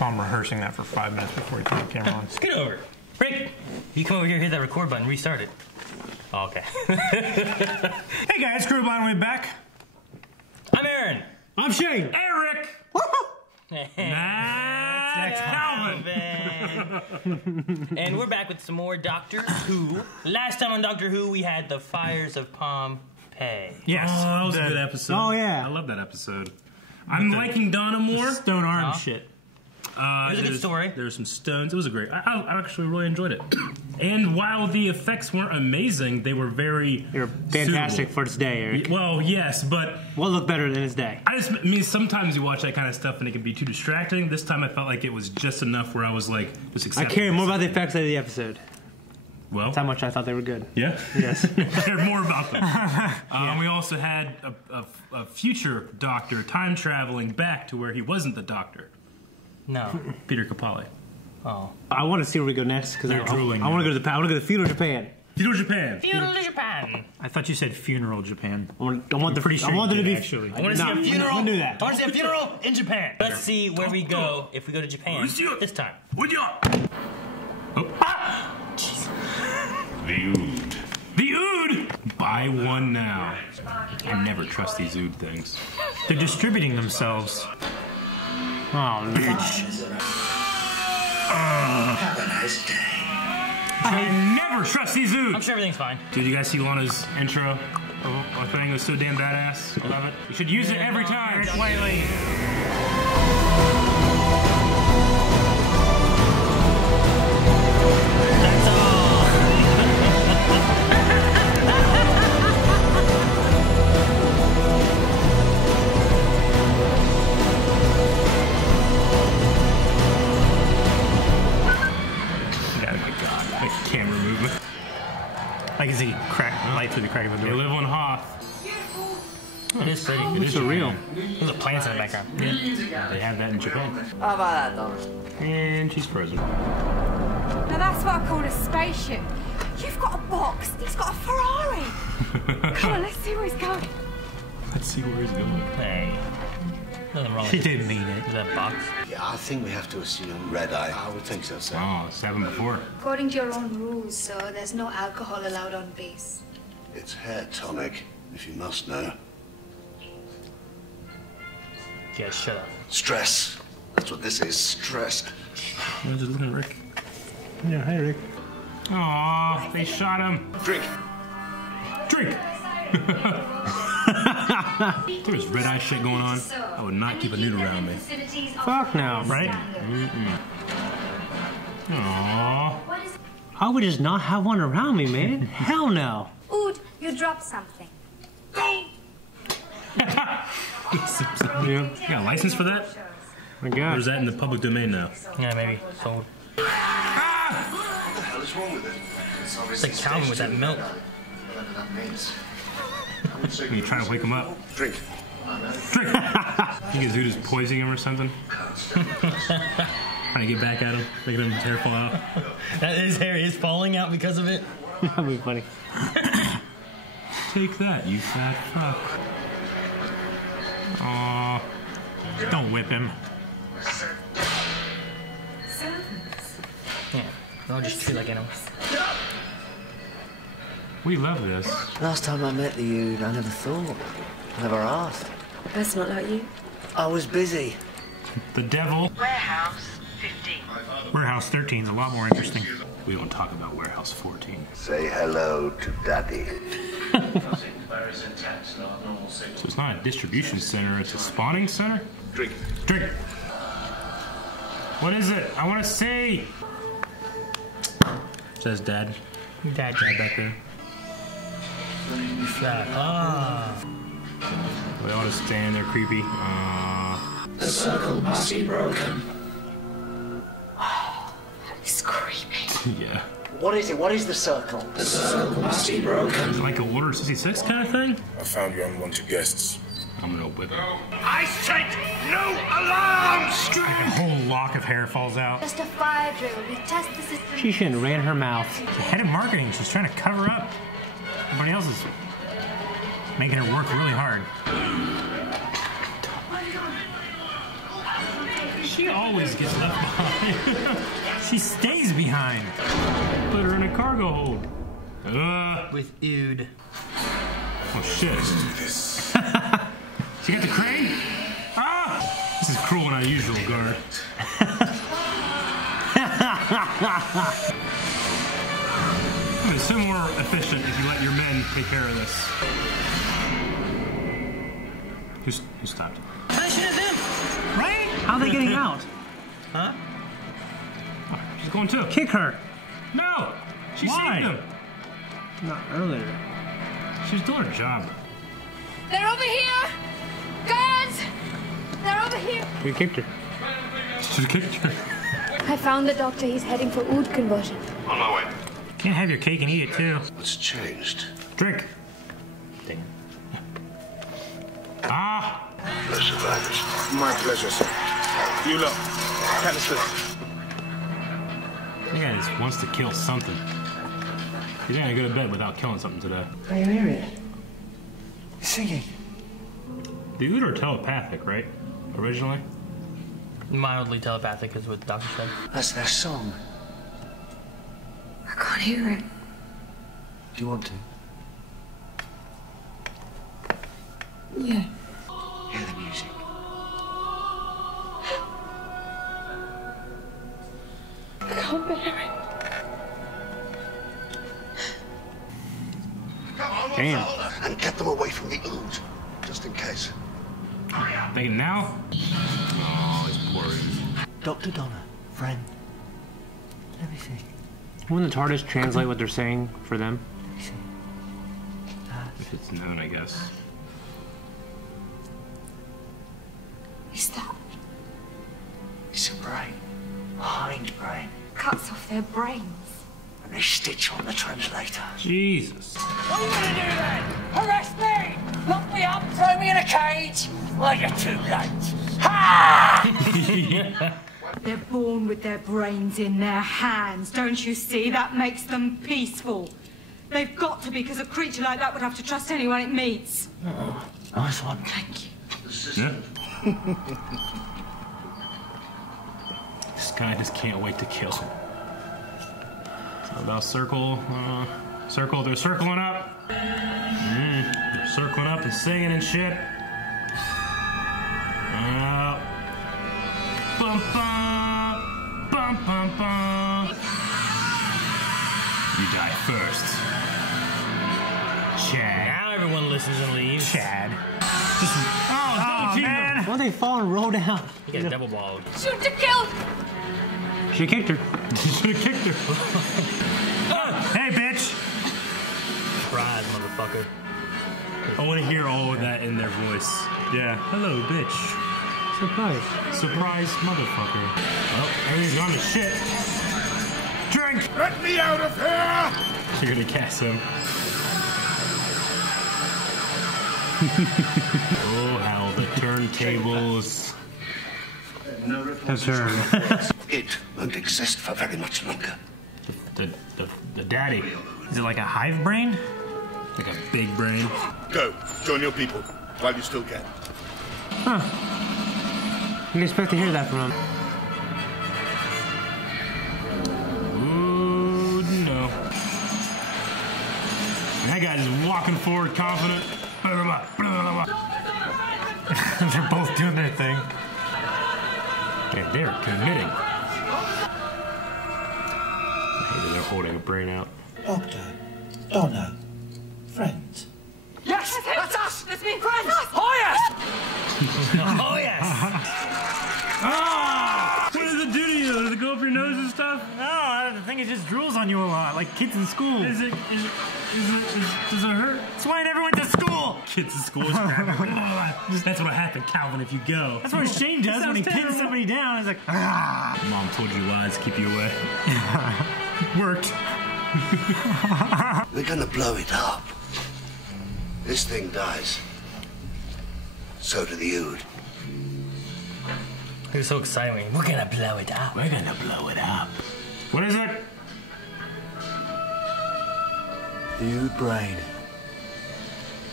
saw him rehearsing that for 5 minutes before he turned the camera on. Scoot over. Rick, you come over here, hit that record button, restart it. Oh, okay. Hey guys, Crew Blind Way back. I'm Aaron. I'm Shane. Eric. That's Calvin. And we're back with some more Doctor Who. Last time on Doctor Who, we had the fires of Pompeii. Yes. Oh, that was a good episode. Oh, yeah. I love that episode. I'm liking Donna more. Stone arm shit. It was a good story. There were some stones. It was a great. I actually really enjoyed it. And while the effects weren't amazing, they were very. They were fantastic suitable for its day, Eric. Well, yes, but what looked better than its day? I mean, sometimes you watch that kind of stuff and it can be too distracting. This time I felt like it was just enough where I was like, just accepting. I care more about the effects of the episode. Well, that's how much I thought they were good. Yeah? Yes. I cared more about them. We also had a future Doctor time traveling back to where he wasn't the Doctor. No. Peter Capaldi. Oh. I want to see where we go next because I want drooling. to go to the feudal Japan. Feudal Japan. Feudal Japan. I thought you said funeral Japan. I want the pretty sure I want you them to did, be actually. I want to see a funeral. We'll do that. I want to see a funeral in Japan. Let's see where we go if we go to Japan this time. Oh. Ah! The Ood. The Ood! Buy one now. I never trust these Ood things. They're distributing themselves. Oh, no. Have a nice day. I never trust these Ood. I'm sure everything's fine. Did you guys see Lana's intro? I think it was so damn badass. I love it. You should use it every time. Lately. That's all. Camera movement. I can see light through the crack of the They door. live on Hoth. It is pretty. It's surreal. There's a plants in the background. Yeah. They have that in Japan. How about that, Donna? And she's frozen. Now that's what I call a spaceship. You've got a box. He's got a Ferrari. Come on, let's see where he's going. Let's see where he's going. Hey. Nothing wrong with She it. did mean it. Is that box? Yeah, I think we have to assume red eye. I would think so, sir. Oh, it's happened before. According to your own rules, sir, there's no alcohol allowed on base. It's hair tonic, if you must know. Yeah, shut up. Stress. That's what this is, stress. I was just looking at Rick. Yeah, hey, Rick. Aw, they shot him. Drink. Drink! If there was red eye shit going on, I would not keep a nude around me. Fuck no. Right? Aww. I would just not have one around me, man. Hell no. Ood, you dropped something. Yeah. You got a license for that? My Or God. is that in the public domain now? Yeah, maybe. Sold. What the hell is wrong with it? It's like Calvin with that milk. Whatever that means. When you try to wake him up. Drink. Drink! You think Zoot is poisoning him or something? Trying to get back at him, making his hair fall out. That his hair is falling out because of it. That'd be funny. Take that, you fat fuck. Aww. Don't whip him. Yeah. Don't just treat like animals. We love this. Last time I met the Ood, I never thought. I never asked. That's not like you. I was busy. The devil. Warehouse 15. Warehouse 13 is a lot more interesting. We don't talk about Warehouse 14. Say hello to Daddy. So it's not a distribution center, it's a spawning center? Drink. Drink! What is it? I want to see! Says Dad. Dad. Dad back there. Ah. They all just stand there creepy. The circle must be broken. It's creepy. Yeah. What is it? What is the circle? The circle must be broken. Is it like a Order 66 kind of thing? I found your unwanted guests. I'm gonna whip it. I said no alarms! Like a whole lock of hair falls out. Just a fire drill. We test the system. She shouldn't have ran her mouth. The head of marketing, she's trying to cover up. Everybody else is making her work really hard. She always gets left behind. She stays behind. Put her in a cargo hold. With Ood. Oh shit. She got the crane? Ah! This is cruel and unusual, guard. It's so more efficient if you let your men take care of this. Who stopped? Punishing at them! Right? How are they getting out? Huh? Oh, she's going too. Kick her. No! She Why? saved them. Not earlier. She's doing her job. They're over here! Guards! They're over here! You kicked her. She kicked her. I found the doctor. He's heading for Ood conversion. On my way. Can't have your cake and eat it too. What's changed? Drink. Ah! No survivors. My pleasure, sir. You look. Canister. Yeah, just wants to kill something. He's not gonna go to bed without killing something today. Hey, Marietta. Singing. The Ood are telepathic, right? Originally? Mildly telepathic is what the doctor said. That's their song. I can't hear it. Do you want to? Yeah. Hear the music. I can't bear it. Damn. And get them away from the Ood, just in case. Thinking now? Oh, he's worried. Dr. Donna, friend. Let me see. Wouldn't the TARDIS translate what they're saying for them? Let me see. If it's known, I guess. Is that It's a brain. Hind brain. cuts off their brains? And they stitch on the translator. Jesus. What are you gonna do then? Arrest me! Lock me up, throw me in a cage? Well, you're too late. Ha! They're born with their brains in their hands, don't you see? That makes them peaceful. They've got to be, because a creature like that would have to trust anyone it meets. Nice one. Thank you. Yeah. This guy just can't wait to kill. It's all about circle. Circle. They're circling up. They're circling up and singing and shit. Bum bum. Bum bum bum. You die first. Chad. Now everyone listens and leaves. Chad. Oh, man. Why they fall and roll down? He got double balled. Shoot to kill! She kicked her. Should have kicked her. Hey, bitch. Surprise, motherfucker. I want to hear all of that in their voice. Yeah. Hello, bitch. Surprise. Surprise, motherfucker. Well, everything's gone to shit. Drink! Let me out of here! You're gonna cast him. Oh, how the turntables. That's her. It won't exist for very much longer. The daddy. Is it like a hive brain? Like a big brain. Go, join your people while you still can. Didn't expect to hear that from him. Ooh, no. And that guy just walking forward confident. They're both doing their thing. And they're committing. I hate that they're holding a brain out. Doctor, Donna, friends. Yes, that's us! That's me, friends! Oh, yes! Oh, yes! Ah! What does it do to you? Does it go up your nose and stuff? No, the thing is just drools on you a lot, like kids in school. Does it hurt? That's why I never went to school. Kids in school. That's what'll happen, Calvin, if you go. That's what Shane does when he pins somebody down. He's like, ah. Mom told you lies to keep you away. Worked. We're gonna blow it up. This thing dies. So do the Ood. He was so excited. We're gonna blow it up. We're gonna blow it up. What is it? The Ood brain.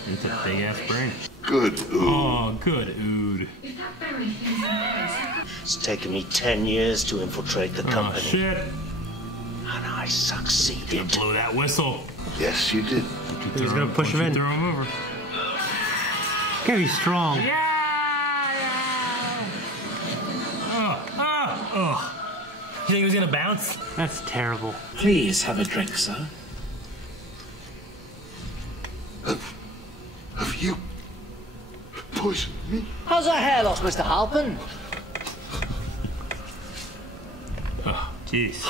It's a big ass brain. Good ood. Oh, good ood. It's taken me 10 years to infiltrate the company. Oh, shit. And I succeeded. Blow that whistle. Yes, you did. He's gonna push him in. Throw him over. Gotta be strong. Yeah! You think he was gonna bounce? That's terrible. Please have a drink, sir. Have you poisoned me? How's that hair loss, Mr. Halpin? Oh, jeez.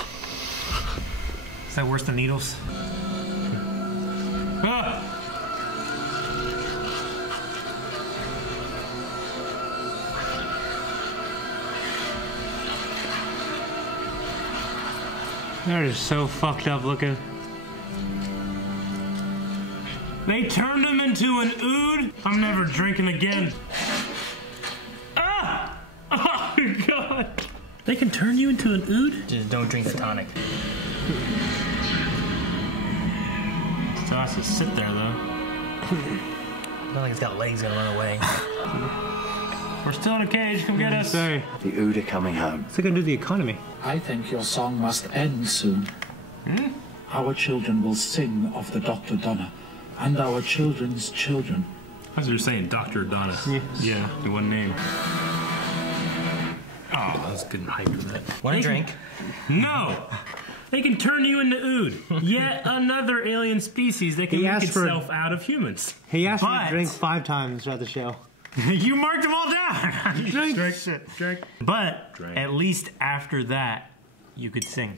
Is that worse than needles? Ah! They're just so fucked up looking. They turned him into an ood? I'm never drinking again. Ah! Oh, God. They can turn you into an ood? Just don't drink the tonic. Still has to sit there, though. Not like it's got legs gonna run away. We're still in a cage. Come get us. Sorry. The Ood are coming home. What's it gonna do to the economy? I think your song must end soon. Our children will sing of the Dr. Donna, and our children's children. I was just saying Dr. Donna. Yeah, the one name. Oh, that was good hype for that. Want a drink? No! They can turn you into ood. Yet another alien species that can make itself out of humans. He asked me to drink 5 times throughout the show. You marked them all down. Drink. But at least after that, you could sing.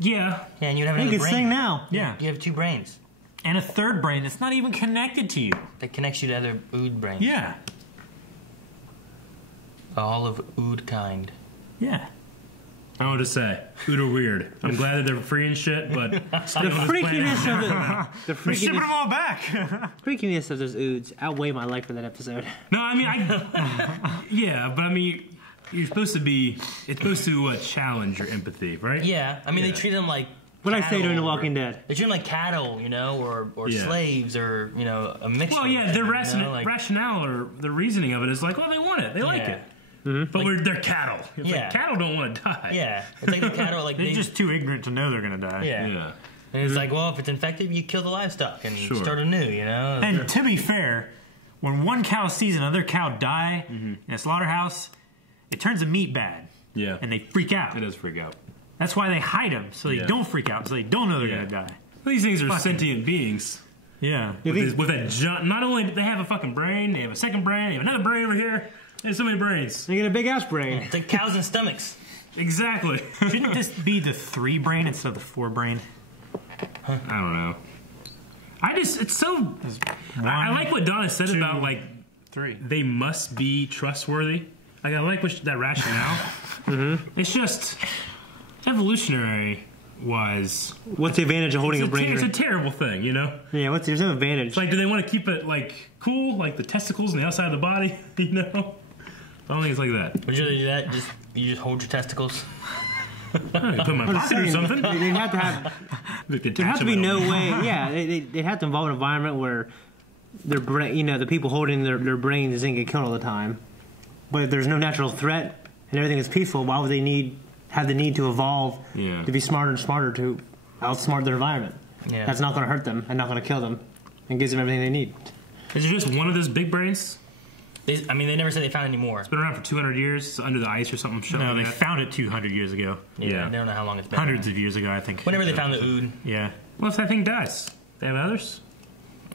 Yeah. Yeah, and you'd have You another can brain. sing now. Yeah. You have 2 brains. And a third brain that's not even connected to you. That connects you to other ood brains. Yeah. All of ood kind. Yeah. I want to say, ood are weird. I'm glad that they're free and shit, but The freakiness of the We're shipping them freakiness, all back. freakiness of those oods outweigh my life for that episode. no, I mean, yeah, but I mean, you're supposed to be. It's supposed to challenge your empathy, right? Yeah, I mean they treat them like. What I say during The cattle, Walking or- Dead. They treat them like cattle, you know, or Yeah. slaves, or you know, a mix. Well, of yeah, them, their you know, like- rationale or the reasoning of it is like, well, they want it, they like Yeah. it, but they're cattle. It's Yeah. like cattle don't want to die. Yeah, it's like the cattle, like They're they just too ignorant to know they're gonna die. yeah. Yeah. And it's like, well, if it's infected, you kill the livestock and Sure. start anew, you know. And to be fair, when one cow sees another cow die in a slaughterhouse, it turns the meat bad. Yeah. And they freak out. It does freak out. That's why they hide them, so they Yeah. don't freak out, so they don't know they're Yeah. gonna die. These things are Fucking- sentient beings. Yeah. With a not only do they have a fucking brain, they have a second brain, they have another brain over here. They have so many brains. They get a big ass brain. It's like cows and stomachs. Exactly. Shouldn't this be the 3 brain instead of the 4 brain? I don't know. It's so. I like what Donna said about like 3. they must be trustworthy. Like I like that rationale. It's just evolutionary wise. What's the advantage of holding a brain? It's a terrible thing, you know. Yeah, there's no advantage. It's like, do they want to keep it like cool, like the testicles on the outside of the body? You know. I don't think it's like that. Would you rather do that? You just hold your testicles. I can put in my pocket or something. They'd have to have. There has to be no way. Yeah, they'd have to involve an environment where their brain, you know, the people holding their brains didn't get killed all the time. But if there's no natural threat and everything is peaceful, why would they have the need to evolve to be smarter and smarter to outsmart their environment? Yeah. That's not going to hurt them and not going to kill them and gives them everything they need. Is there just one of those big brains? They never said they found any more. It's been around for 200 years. It's under the ice or something. No, they like that. found it 200 years ago. Yeah. They don't know how long it's been. Hundreds of years ago, I think. Whenever they found the ood. Yeah. What if that thing dies? They have others?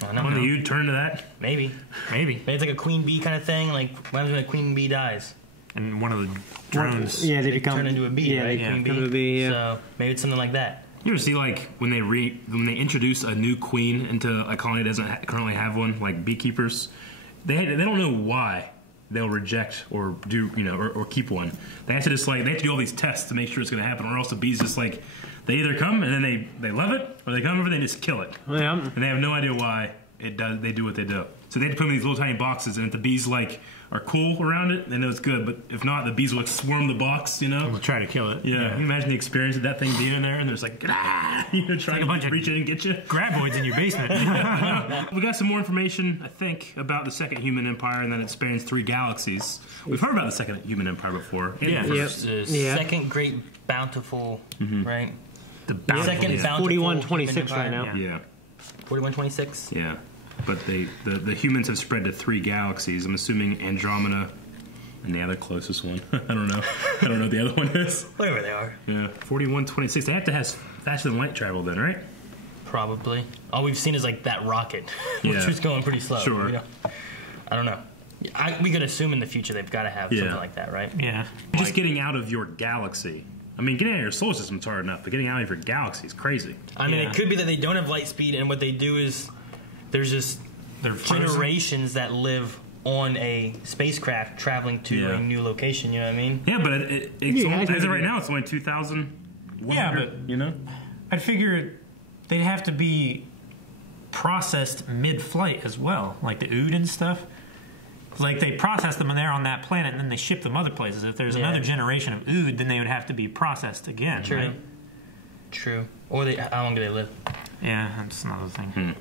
I don't One know. of you turn to that? Maybe. Maybe. Maybe it's like a queen bee kind of thing. Like, what happens when a queen bee dies? And one of the drones. Yeah, they They become turn into a bee, yeah, right? they Queen become a bee. Yeah. So maybe it's something like that. You ever see like when they introduce a new queen into a colony that doesn't currently have one, like beekeepers, they don't know why they'll reject or do or keep one. They have to do all these tests to make sure it's going to happen, or else the bees just like they either come and then they love it, or they come over and they just kill it, Yeah. and they have no idea why they do what they do. So they had to put them in these little tiny boxes, and if the bees like are cool around it, they know it's good. But if not, the bees will like swarm the box, you know. We'll try to kill it. Yeah. Can you imagine the experience of that thing being in there, and there's like, trying to reach in and get you. Graboids in your basement. We got some more information, I think, about the Second Human Empire, and that it spans 3 galaxies. We've heard about the Second Human Empire before. Second Great Bountiful, right? The Second Bountiful 4126 right now. Yeah. 4126. Yeah. But the humans have spread to 3 galaxies. I'm assuming Andromeda and the other closest one. I don't know. I don't know what the other one is. Whatever they are. Yeah. 4126. They have to have faster than light travel then, right? Probably. All we've seen is like that rocket, which was going pretty slow. Sure. You know? I don't know. We could assume in the future they've got to have something like that, right? Yeah. Just getting out of your galaxy. I mean, getting out of your solar system is hard enough, but getting out of your galaxy is crazy. I mean, it could be that they don't have light speed, and what they do is there's just generations that live on a spacecraft traveling to a new location. You know what I mean? Yeah, but as of right now, it's only 2,100. Yeah, but you know, I'd figure they'd have to be processed mid-flight as well, like the ood and stuff. Like they process them when they're on that planet, and then they ship them other places. If there's another generation of ood, then they would have to be processed again. True. Right? True. Or how long do they live? Yeah, that's another thing.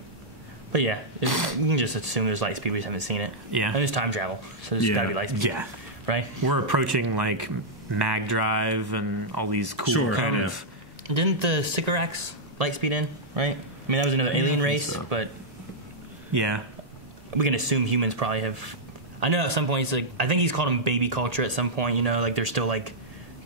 But yeah, we can just assume there's light speed. We just haven't seen it. Yeah. And there's time travel, so there's got to be light speed. Yeah. Right? We're approaching like mag drive and all these cool kind of. Didn't the Sycorax light speed in? Right? I mean, that was another alien race, but yeah, we can assume humans probably have. I know at some point I think he's called them baby culture at some point. You know, like they're still like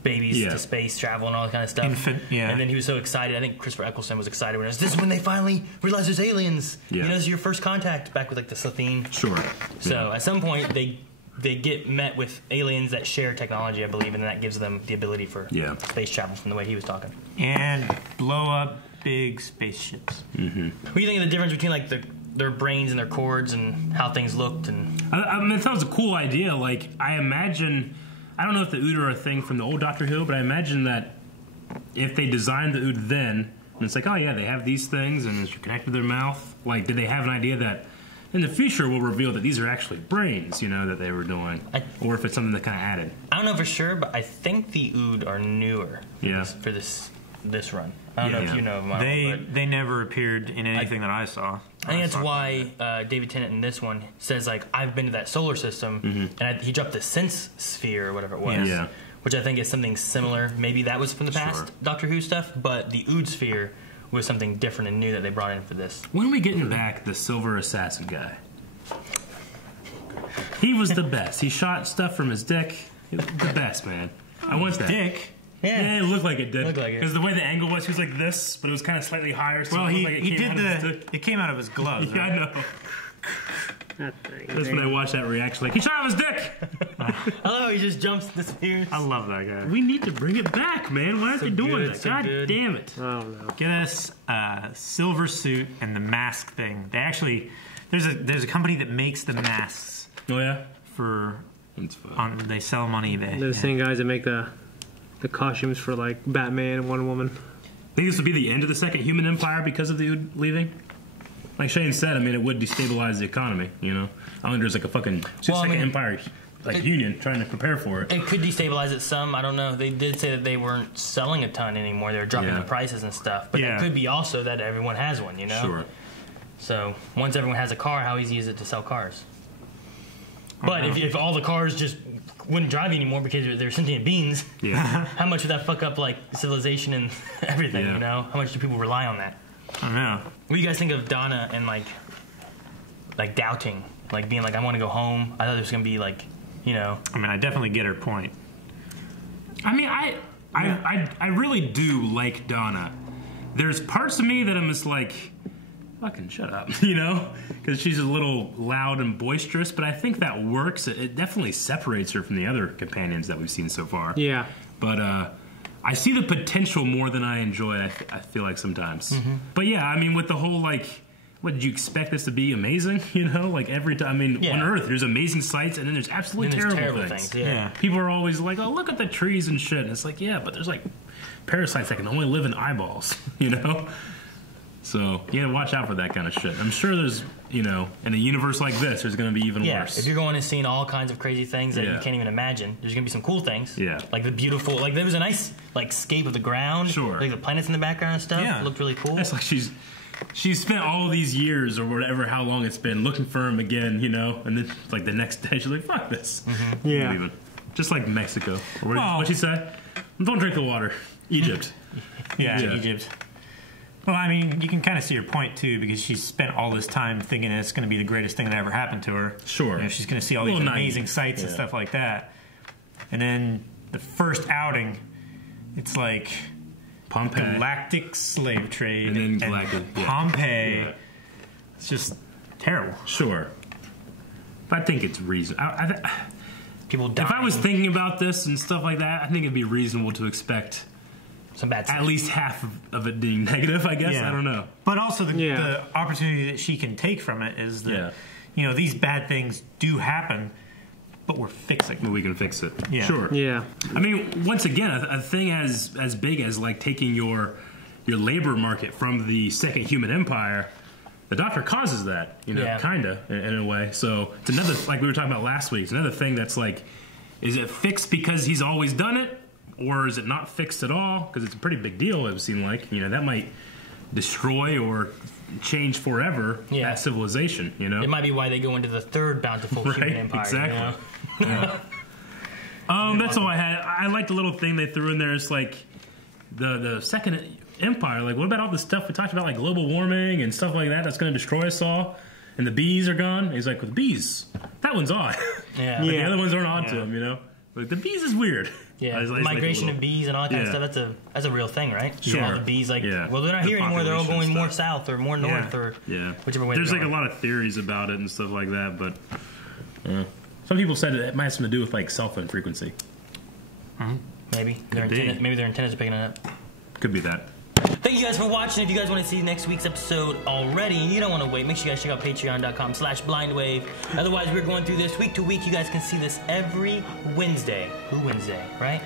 babies to space travel and all that kind of stuff. And then he was so excited. I think Christopher Eccleston was excited when this is when they finally realize there's aliens. Yeah. You know, this is your first contact back with like the Slathine. Sure. So at some point they get met with aliens that share technology, I believe, and that gives them the ability for space travel from the way he was talking. And blow up big spaceships. Mm-hmm. What do you think of the difference between like their brains and their cords and how things looked? And I mean, that was a cool idea. Like, I imagine, I don't know if the ood are a thing from the old Doctor Who, but I imagine that if they designed the ood then, and it's like, oh yeah, they have these things, and it's connected to their mouth. Like, did they have an idea that in the future we'll reveal that these are actually brains, you know, that they were doing, or if it's something that kind of added? I don't know for sure, but I think the ood are newer. For this run. I don't know if you know them. They never appeared in anything that I saw. I think that's why David Tennant in this one says, like, I've been to that solar system, and he dropped the sense sphere or whatever it was, which I think is something similar. Maybe that was from the past Doctor Who stuff, but the ood sphere was something different and new that they brought in for this. When are we getting back the Silver Assassin guy? He was the best. He shot stuff from his dick. He was the best, man. I want that. Dick? Yeah, it looked like it did. Looked like it. Because the way the angle was, he was like this, but it was kind of slightly higher. So well, it came out of his gloves. Yeah, right? I know. That's when I watched that reaction. Like, he shot off his dick! Hello, he just jumps the spears. I love that guy. We need to bring it back, man. Why aren't they doing that? God damn it. I don't know. Get us a silver suit and the mask thing. They actually, there's a company that makes the masks. Oh, yeah? They sell them on eBay. They're the same guys that make the costumes for like Batman and Wonder Woman. Think this would be the end of the Second Human Empire because of the ood leaving? Like Shane said, I mean, it would destabilize the economy, you know? I think there's like a fucking Second Empire union trying to prepare for it. It could destabilize it some. I don't know. They did say that they weren't selling a ton anymore. They were dropping the prices and stuff. But it could be also that everyone has one, you know? Sure. So once everyone has a car, how easy is it to sell cars? But if all the cars just wouldn't drive anymore because they're sentient beings, how much would that fuck up like civilization and everything, you know? How much do people rely on that? I don't know. What do you guys think of Donna and like doubting? Like being like, I want to go home. I thought there was going to be like, you know. I mean, I definitely get her point. I mean, I really do like Donna. There's parts of me that I'm just like, fucking shut up, you know? Because she's a little loud and boisterous, but I think that works. It definitely separates her from the other companions that we've seen so far. Yeah. But I see the potential more than I enjoy, I feel like sometimes. Mm-hmm. But yeah, I mean, with the whole, like, what, did you expect this to be amazing? You know, like every time, I mean, on Earth, there's amazing sights, and then there's absolutely terrible things. Yeah. People are always like, oh, look at the trees and shit. And it's like, yeah, but there's like parasites that can only live in eyeballs, you know? So you gotta watch out for that kind of shit. I'm sure there's, in a universe like this, there's gonna be even worse. If you're going and seeing all kinds of crazy things that you can't even imagine, there's gonna be some cool things. Yeah. Like the beautiful, like there was a nice scape of the ground. Sure. Like the planets in the background and stuff. Yeah. It looked really cool. It's like she's spent all these years or whatever, how long it's been, looking for him again, and then like the next day she's like, fuck this. Mm-hmm. Yeah. I'm leaving. Just like Mexico. Or what'd she say? Don't drink the water. Egypt. Yeah, Egypt. Well, I mean, you can kind of see her point, too, because she's spent all this time thinking that it's going to be the greatest thing that ever happened to her. Sure. She's going to see all these amazing sights and stuff like that. And then the first outing, it's like Pompeii. Galactic slave trade. And then Galactic. Pompeii. Yeah. It's just terrible. Sure. But I think it's reasonable. People dying. If I was thinking about this and stuff like that, I think it'd be reasonable to expect some bad stuff. At least half of it being negative, I guess. Yeah. I don't know. But also the opportunity that she can take from it is that, these bad things do happen, but we're fixing them. But we can fix it. Yeah. Sure. Yeah. I mean, once again, a thing as big as like taking your labor market from the Second Human Empire, the Doctor causes that, kind of, in a way. So it's another, like we were talking about last week, it's another thing that's like, is it fixed because he's always done it? Or is it not fixed at all? Because it's a pretty big deal, it would seem like. That might destroy or change forever that civilization, It might be why they go into the third bountiful human empire. Exactly. That's all I had. I like the little thing they threw in there. It's like the Second Empire. Like, what about all the stuff we talked about, like global warming and stuff like that that's going to destroy us all? And the bees are gone. He's like, well, the bees, that one's odd. Yeah. The other ones aren't odd to him, Like, the bees is weird. Yeah, migration of bees and all that kind of stuff, that's a real thing, right? Sure. All the bees, well, they're not here anymore, they're all going more south or more north or whichever way There's they're like going. a lot of theories about it and stuff like that, but some people said it might have something to do with like cell phone frequency. Maybe. Maybe their antennas are picking it up. Could be that. Thank you guys for watching. If you guys want to see next week's episode already and you don't want to wait, make sure you guys check out patreon.com/blindwave. Otherwise, we're going through this week to week. You guys can see this every Wednesday. Who Wednesday, right?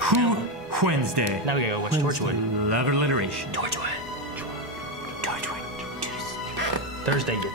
Who Wednesday. Now we gotta go watch Torchwood. Love alliteration. Torchwood. Thursday, you're